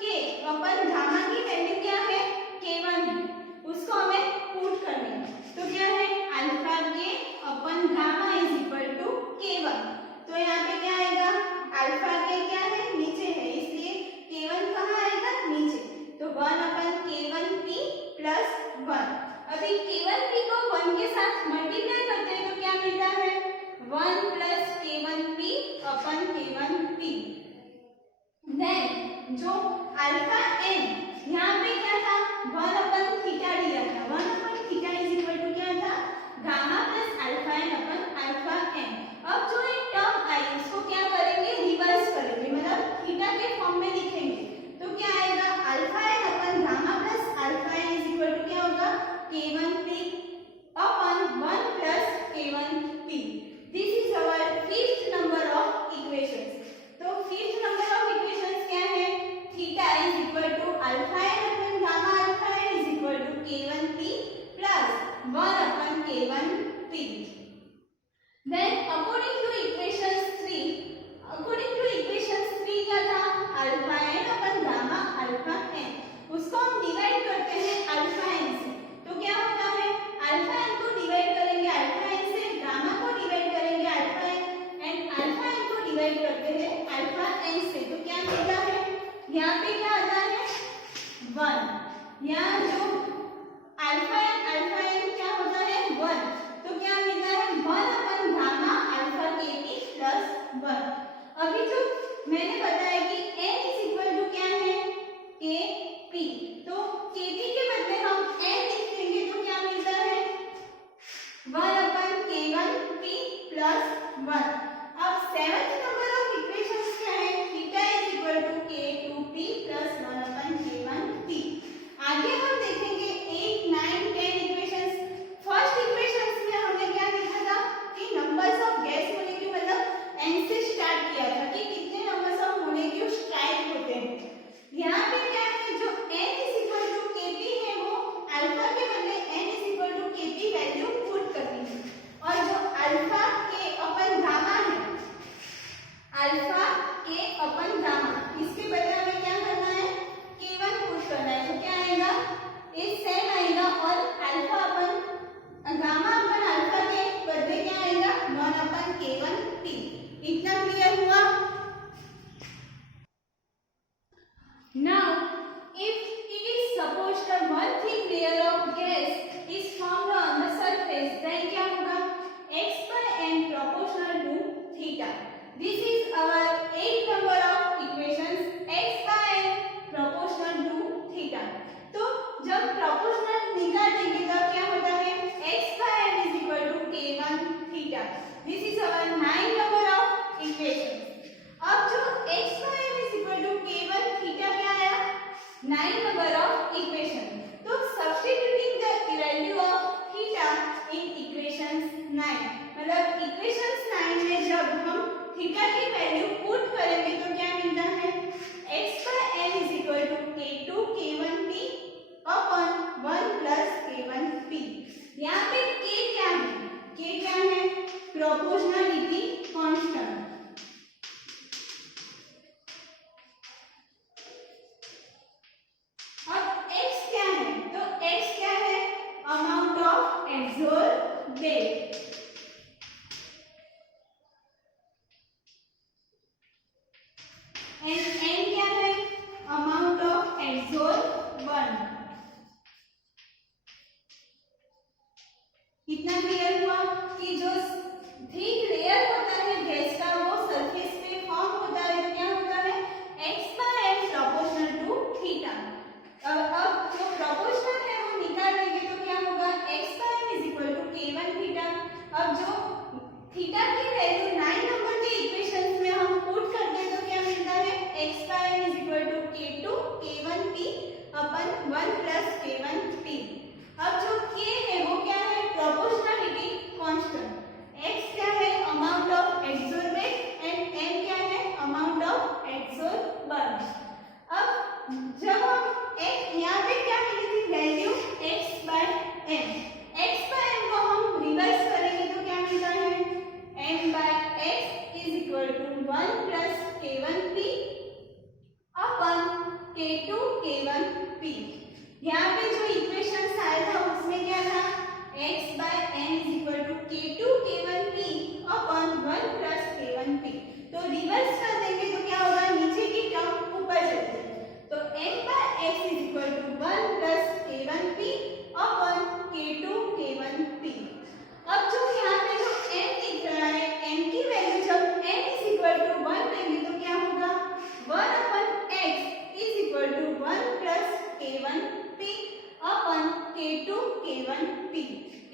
के अपन गामा की वैल्यू क्या है? k1 है, उसको हमें पुट करनी है। तो क्या है? Alpha K upon gamma is equal to k1। तो यहाँ पे क्या आएगा? अल्फा के क्या है? नीचे है, इसलिए k1 कहाँ आएगा? नीचे। तो 1 अपन k1p प्लस 1। अभी k1p को 1 के साथ मल्टीप्लाई करते हैं तो क्या मिलता है? 1 प्लस k1p अपन k1p। देन जो अल्फा n यहाँ पे क्या था? 1 अपन थीटा लिया था। 1 अपन थीटा इज इक्वल टू क्या था? गामा प्लस अल्फा n अपन अल्फा n। अब जो एक टर्म आई इसको क्या करेंगे? रिवर्स करेंगे, मतलब थीटा के फॉर्म में लिखेंगे। तो क्या आएगा? Alpha n upon gamma plus alpha n is equal to क्या होगा? k1p upon 1 plus k1p। This is our fifth number of equations. तो फिफ्थ नंबर ऑफ इक्वेशंस क्या है? Theta is equal to alpha n upon gamma alpha n is equal to k1p plus 1 upon k1p। Then according to equation 3 क्या था? Alpha n upon gamma alpha n, उसको हम divide करते हैं alpha n से। तो क्या होता है? अल्फा n को डिवाइड करेंगे अल्फा n से, गामा को डिवाइड करेंगे alpha n and alpha n को डिवाइड करते हैं अल्फा n से। तो क्या मिलता है? यहाँ पे क्या आता है? 1। यहाँ जो अल्फा n क्या होता है? 1। तो क्या मिलता है? 1 अपन गामा अल्फा kp प्लस 1। अभी जो मैंने बताया कि n इज इक्वल टू क्या है? kp। तो kp के बदले हम n लिख देंगे तो क्या मिलता है? 1 अपन k1p प्लस 1। अब सेवंथ नंबर ऑफ इक्वेशंस क्या है? Theta is equal to k2p plus 1 upon k1p। आगे हम देखेंगे 8, 9, 10 इक्वेशंस। फर्स्ट इक्वेशंस में हमने क्या देखा था कि नंबर्स ऑफ गैस मॉलिक्यूल मतलब n से स्टार्ट किया था कि कितने नंबर्स ऑफ मॉलिक्यूल स्ट्राइक होते हैं। यहाँ पे क्या है? जो n is equal to kp है वो अल्फा के बदले n is equal to kp value put करनी है। और जो अल्फा के अपन गामा है, अल्फा के अपन गामा, इसके बदले हमें क्या करना है? k1 पुट करना है। तो क्या आएगा? ये सेम आएगा और अल्फा अपन गामा अपन अल्फा के बदले क्या आएगा? 1 अपन k1p। इतना क्लियर हुआ? Now, if it is supposed that one thin layer of gas is formed on the surface, then क्या होगा? x by n proportional to theta. This is our 8th number of equations. x by n proportional to theta. तो जब proportional निकाल देंगे तब क्या होता है? x by n is equal to k1 theta. This is our 9th number of equations. अब जो x by n is equal to k1 theta क्या आया? 9 number of equation. तो substituting the value of theta in equations 9, मतलब equations 9 में जब हम theta की वैल्यू पुट करेंगे तो क्या मिलता है? x by n is equal to k2 k1p upon 1 plus k1p। यहाँ पे k क्या है? k क्या है? Proportionality constant. अब x क्या है? तो x क्या है? Amount of absorbed. And n क्या है? Amount of absorbent. कितना क्लियर हुआ कि जो थिक लेयर होता है गैस का वो सरफेस पे फॉर्म होता है तो क्या होता है? x by n proportional to theta. अब जो प्रोपोर्शनल है वो निकाल देंगे तो क्या होगा? x by n is equal to k1 theta. अब जो थीटा की वैल्यू 9 नंबर के इक्वेशंस में हम पुट करते हैं तो क्या मिलता है? x by n is equal to k2 k1p upon 1 plus k1p। अब जो k है वो क्या है? Proportionality constant. x क्या है? Amount of absorbed and n क्या है? Amount of absorbent. अब जब हम यहाँ पे क्या K2 K1 P।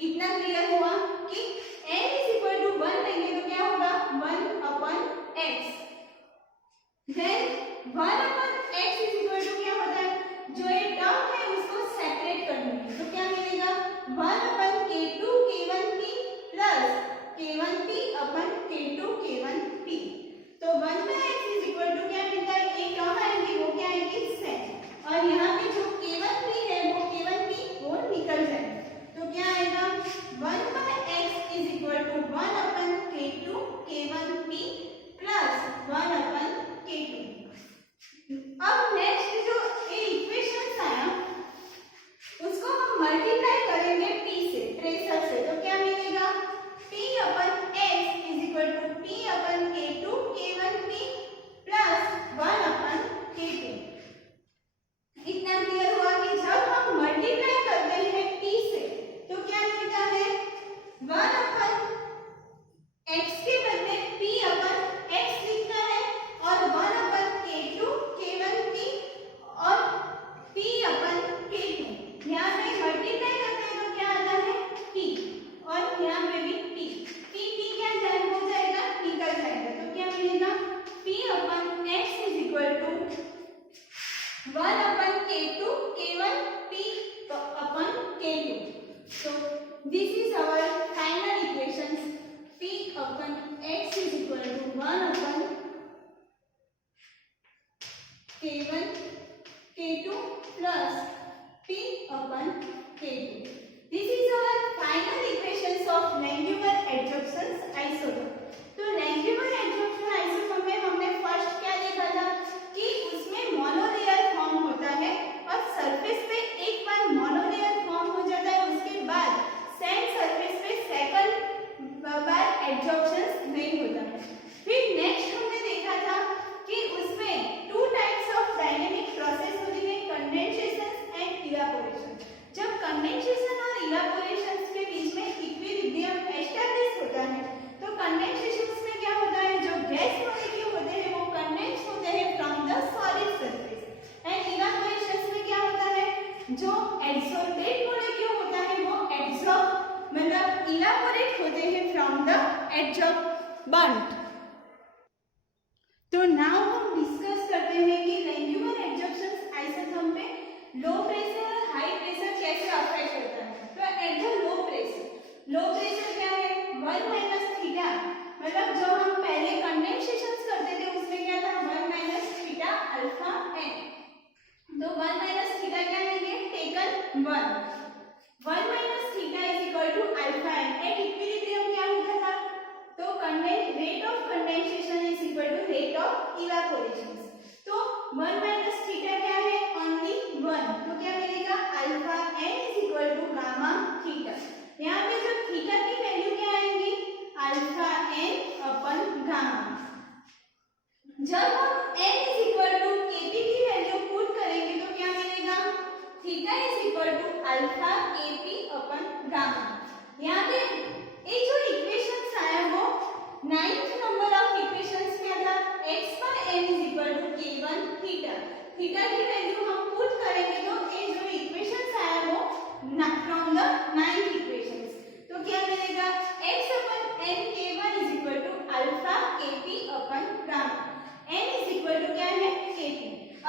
इतना क्लियर हुआ कि n इज इक्वल टू 1 लेंगे तो क्या होगा 1 upon x, then 1 upon x is equal to क्या होता है, जो ये टर्म है उसको सेपरेट करनी है तो क्या मिलेगा 1 upon K2 K1P plus K1P upon K2 K1P। तो 1 by x is equal to क्या मिलता है, एक टर्म आएगी वो क्या आएगी सेक, और यहाँ पे जो K1P है वो K1P वो निकल जाएगा तो क्या आएगा 1 by x is equal to 1 upon K2 K1P plus 1 upon K2। अब नेक्स्ट जो ये इक्वेशन आया उसको हम मल्टीप्लाई करेंगे p से, प्रेशर से, तो क्या मिलेगा p upon x is equal to p upon K2 K1P plus 1 upon K2। इतना क्लियर हुआ कि जब हम मल्टीप्लाई करते हैं p से तो क्या मिलता है 1 अपन x के बदले p अपन x लिखना है और 1 अपन K2 K1P और p अपन K2। यहाँ पे मल्टीप्लाई करते हैं तो क्या आता है p और यहाँ पे भी p क्या हो जाएगा निकल जाएगा तो क्या मिलेगा p upon x is equal to 1 upon K2 K1P upon K2। So this is our final equations, p upon x is equal to 1 upon K1 K2 plus p upon K2। This is our final equations of Langmuir adsorption isotherm। तो Langmuir adsorption isotherm में हमने first क्या देखा था कि उसमें monolayer form होता है और सरफेस पे एक बार मोनोलेयर फॉर्म हो जाता है उसके बाद सैंड सरफेस पे सेकंड बार एडजॉर्प्शन नहीं होता है। फिर नेक्स्ट हमने देखा था कि उसमें two types of dynamic process होती है, कंडेंसेशन एंड इवापोरेशन। जब कंडेंसेशन और इवापोरेशन के बीच में इक्विलिब्रियम एस्टैब्लिश होता है तो कंडेंसेशन में क्या होता है, जो गैस मॉलिक्यूल होते हैं वो कंडेंस होते हैं from the solid surface, and evaporation में क्या होता है, जो एडसोर्बेट मॉलिक्यूल होता है वो एब्सॉर्ब मतलब इवापोरेट होते हैं फ्रॉम द एडसोर्बेंट। तो नाउ हम डिस्कस करते हैं कि Langmuir adsorption आइसोथर्म पे लो प्रेशर और हाई प्रेशर कैसे अफेक्ट होता है। तो एट द लो प्रेशर क्या है 1 माइनस थीटा, मतलब जो हम पहले कंडेंसेशन करते थे उसमें क्या था 1 माइनस थीटा अल्फा एन। तो 1 माइनस थीटा क्या लेंगे taken 1 minus theta is equal to alpha N. At equilibrium क्या होता था, तो rate of condensation is equal to rate of evaporation. तो 1 माइनस थीटा क्या है ओनली 1, तो क्या मिलेगा alpha N is equal to gamma theta. यहाँ पे जो थीटा की वैल्यू क्या आएगी अल्फा एन अपन गामा। जब हम n is equal to kp की वैल्यू पुट करेंगे तो क्या मिलेगा theta is equal to alpha kp upon gamma. यहाँ पे ये जो इक्वेशंस आया वो 9th नंबर ऑफ इक्वेशंस क्या था, x पर n is equal to k1 theta. Theta की वैल्यू हम पुट करेंगे तो ये जो इक्वेशंस आया वो फ्रॉम द 9th इक्वेशंस। तो क्या मिलेगा x upon n k1 is equal to alpha kp upon gamma. n is equal to क्या है kp।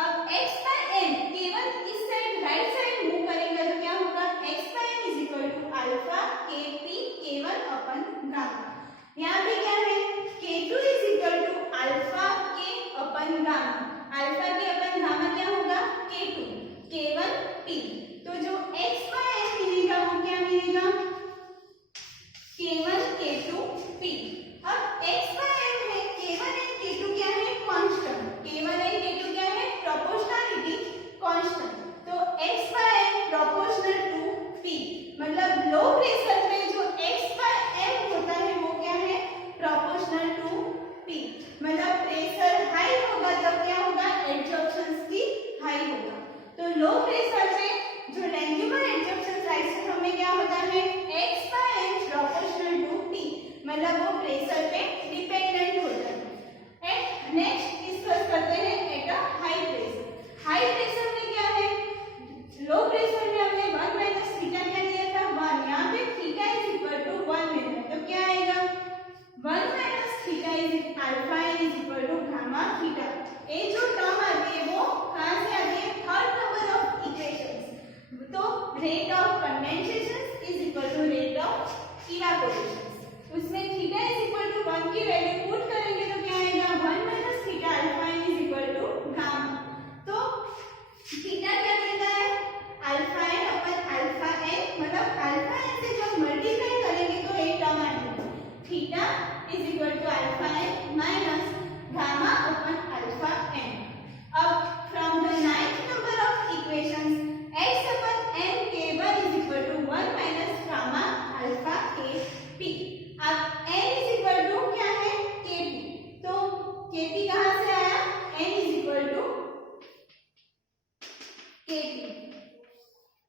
अब x by n k1 इस साइड राइट साइड मूव करेगा तो क्या होगा x by n is equal to alpha kp k1 upon gamma. यहाँ पे क्या है k2 is equal to alpha k upon gamma. Alpha K upon gamma क्या होगा k2 k1 p। तो जो x by n मिलेगा वो क्या मिलेगा k1 k2 p। अब x by n है k1 and k2 क्या है कांस्टेंट, k1 and k2 क्या है प्रोपोर्शनलिटी कांस्टेंट। तो x by n proportional to p, मतलब लो प्रेशर में जो x by m होता है वो क्या है प्रोपोर्शनल टू p। मतलब प्रेशर हाई होगा तब क्या होगा एडसॉर्प्शन की हाई होगा। तो लो प्रेशर से ये जो टर्म आती है वो कहाँ से आती है, थर्ड नंबर ऑफ इक्वेशंस। तो rate of condensation is equal to rate of evaporation. उसमें थीटा इज इक्वल टू 1 की वैल्यू पुट करेंगे तो क्या आएगा, 1 minus theta alpha N is equal to gamma. तो थीटा क्या देता है, alpha N upon alpha N, मतलब अल्फा एन से जब मल्टीप्लाई करेंगे तो एक टर्म आएगा, theta is equal to alpha N minus gamma upon alpha n. अब from the 9th number of equations x upon n k1 is equal to 1 minus gamma alpha k p। अब n is equal to क्या है, kp। तो kp कहाँ से आया, n is equal to kp।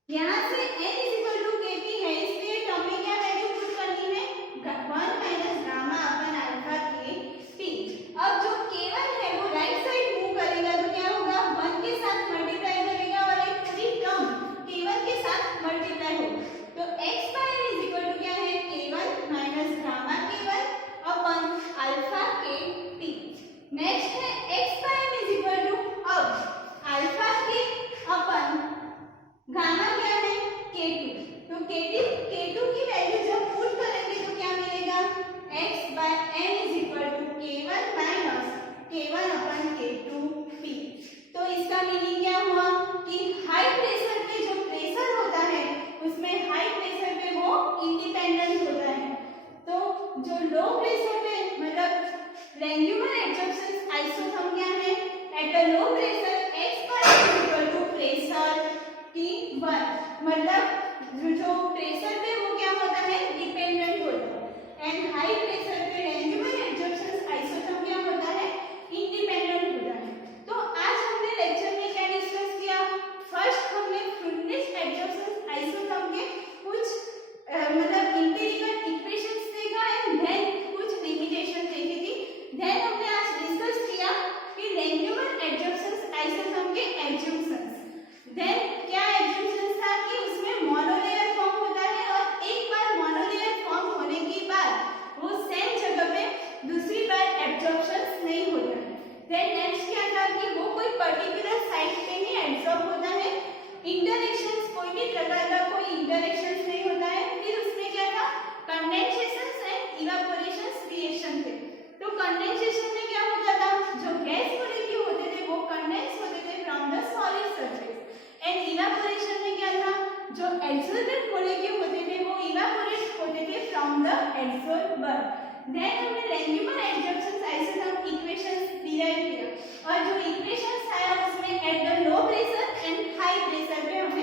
यहाँ से n is equal to kp है, इसलिए टर्म में क्या वैल्यू पुट करनी है, 1 minus gamma अपन alpha k p। अब जो k1 है वो राइट साइड मूव करेगा तो क्या होगा, 1 के साथ मल्टीप्लाई करेगा और एक पूरी टर्म k1 के साथ मल्टीप्लाई होगा। तो x by n is equal to क्या है, k1 minus gamma k1 अपन alpha k p। नेक्स्ट है x by n is equal to, अब alpha k अपन गामा क्या है, k2। तो k2 की वैल्यू जब पुट करेंगे तो क्या मिलेगा, x by n is equal to k1 minus k1 upon k2 p। तो इसका मीनिंग क्या हुआ कि हाई प्रेशर पे जो प्रेशर होता है उसमें हाई प्रेशर पे वो इंडिपेंडेंट होता है। तो जो लो प्रेशर पे मतलब रेंगुलर एडजॉर्प्शन आइसोथर्म क्या है, at a low pressure x पर is equal to pressure T1, मतलब जो प्रेशर पे वो क्या होता है, डिपेंडेंट होता है। एंड हाई प्रेशर पे रेंगुलर एडजॉर्प्शन आइसोथर्म क्या होता है, इंडिपेंडेंट होता है। तो आज हमने लेक्चर में क्या डिस्कस किया, फर्स्ट हमने फ्लूइड एडजॉर्प्शन आइसोथर्म के कुछ मतलब इंपेरिकल इक्वेशंस देखा एंड देन कुछ लिमिटेशन देखी थी। देन हमने आज डिस्कस किया कि रेंगुलर एडजॉर्प्शन आइसोथर्म के एडजॉर्प्शंस। देन क्या एडजॉर्प्शंस था कि उसमें मोनोलेयर फॉर्म होता है और एक बार मोनोलेयर फॉर्म होने के बाद वो सेम जगह पे दूसरी बार एडजॉर्प्शंस नहीं होता है। देन नेक्स्ट क्या था कि वो कोई पर्टिकुलर साइट पे ही एब्जॉर्ब होता है, इंटरैक्शंस कोई भी प्रकार का कोई इंटरैक्शंस नहीं होता है। फिर उसमें क्या था, कंडेंसेशंस एंड इवापोरेशंस रिएक्शन थे। तो कंडेंसेशन में क्या होता था, जो गैस मॉलिक्यूल होते थे वो कंडेंस होते थे from the solid surface. And evaporation में क्या था, जो एब्सॉर्बेंट मॉलिक्यूल होते थे वो इवापोरेट होते थे फ्रॉम द एब्सॉर्बर। देन हमने regular adsorption isotherm equations derive किया और जो इक्वेशंस आया उसमें at the low pressure and high pressure पे हमने